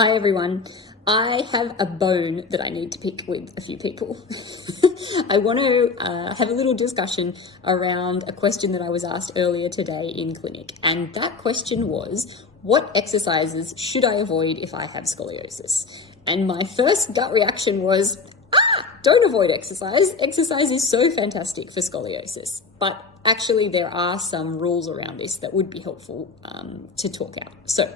Hi everyone. I have a bone that I need to pick with a few people. I want to have a little discussion around a question that I was asked earlier today in clinic. And that question was, what exercises should I avoid if I have scoliosis? And my first gut reaction was, don't avoid exercise. Exercise is so fantastic for scoliosis. But actually there are some rules around this that would be helpful to talk out. So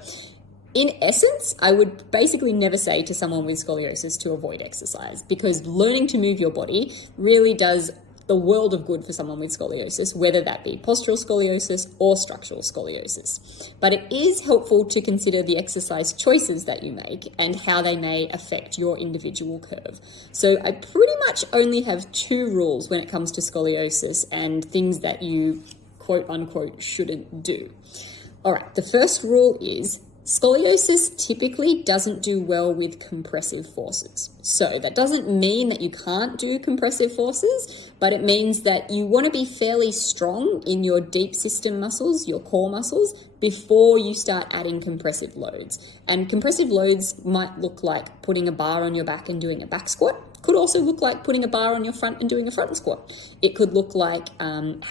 in essence, I would basically never say to someone with scoliosis to avoid exercise, because learning to move your body really does the world of good for someone with scoliosis, whether that be postural scoliosis or structural scoliosis. But it is helpful to consider the exercise choices that you make and how they may affect your individual curve. So I pretty much only have two rules when it comes to scoliosis and things that you quote unquote shouldn't do. All right, the first rule is scoliosis typically doesn't do well with compressive forces. So that doesn't mean that you can't do compressive forces, but it means that you want to be fairly strong in your deep system muscles, your core muscles, before you start adding compressive loads. And compressive loads might look like putting a bar on your back and doing a back squat. Could also look like putting a bar on your front and doing a front squat. It could look like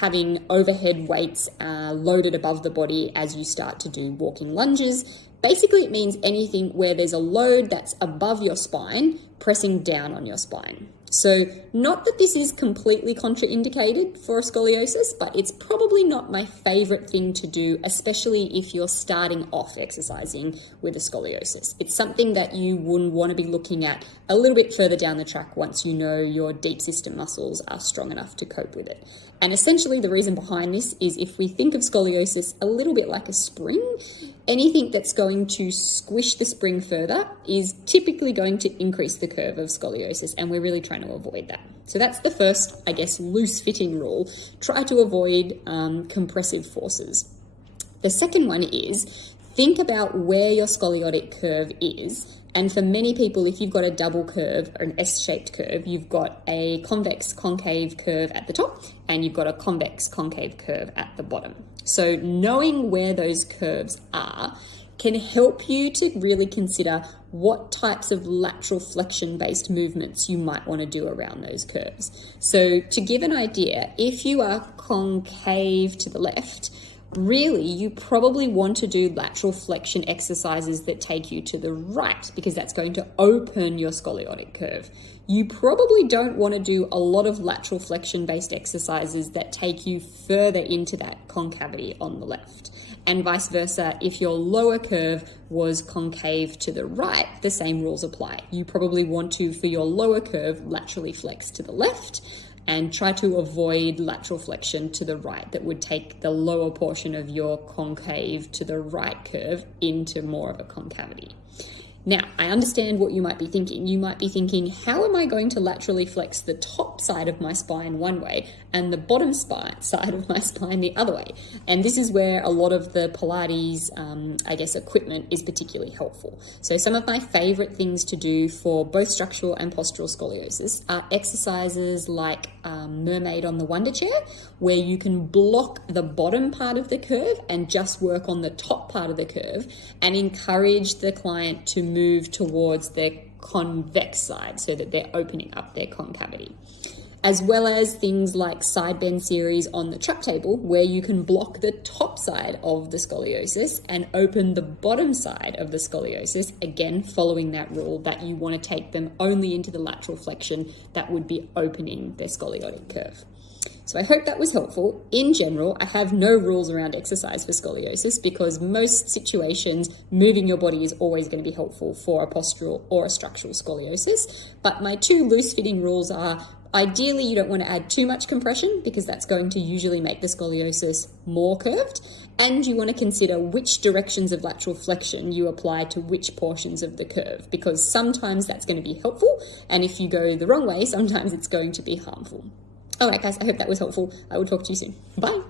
having overhead weights loaded above the body as you start to do walking lunges. Basically, it means anything where there's a load that's above your spine, pressing down on your spine. So not that this is completely contraindicated for scoliosis, but it's probably not my favorite thing to do, especially if you're starting off exercising with a scoliosis. It's something that you wouldn't want to be looking at a little bit further down the track once you know your deep system muscles are strong enough to cope with it. And essentially the reason behind this is if we think of scoliosis a little bit like a spring, anything that's going to squish the spring further is typically going to increase the curve of scoliosis, and we're really trying to avoid that. So that's the first, I guess, loose-fitting rule. Try to avoid compressive forces. The second one is think about where your scoliotic curve is. And for many people, if you've got a double curve or an S-shaped curve, you've got a convex concave curve at the top and you've got a convex concave curve at the bottom. So knowing where those curves are can help you to really consider what types of lateral flexion-based movements you might want to do around those curves. So to give an idea, if you are concave to the left, really, you probably want to do lateral flexion exercises that take you to the right, because that's going to open your scoliotic curve. You probably don't want to do a lot of lateral flexion-based exercises that take you further into that concavity on the left. And vice versa, if your lower curve was concave to the right, the same rules apply. You probably want to, for your lower curve, laterally flex to the left, and try to avoid lateral flexion to the right that would take the lower portion of your concave to the right curve into more of a concavity. Now, I understand what you might be thinking. You might be thinking, how am I going to laterally flex the top side of my spine one way and the bottom side of my spine the other way? And this is where a lot of the Pilates, equipment is particularly helpful. So some of my favorite things to do for both structural and postural scoliosis are exercises like Mermaid on the Wonder Chair, where you can block the bottom part of the curve and just work on the top part of the curve and encourage the client to move towards their convex side so that they're opening up their concavity. As well as things like side bend series on the trap table, where you can block the top side of the scoliosis and open the bottom side of the scoliosis, again following that rule that you want to take them only into the lateral flexion that would be opening their scoliotic curve. So I hope that was helpful. In general, I have no rules around exercise for scoliosis because most situations, moving your body is always going to be helpful for a postural or a structural scoliosis. But my two loose-fitting rules are, ideally, you don't want to add too much compression because that's going to usually make the scoliosis more curved. And you want to consider which directions of lateral flexion you apply to which portions of the curve, because sometimes that's going to be helpful. And if you go the wrong way, sometimes it's going to be harmful. All right, guys, I hope that was helpful. I will talk to you soon. Bye.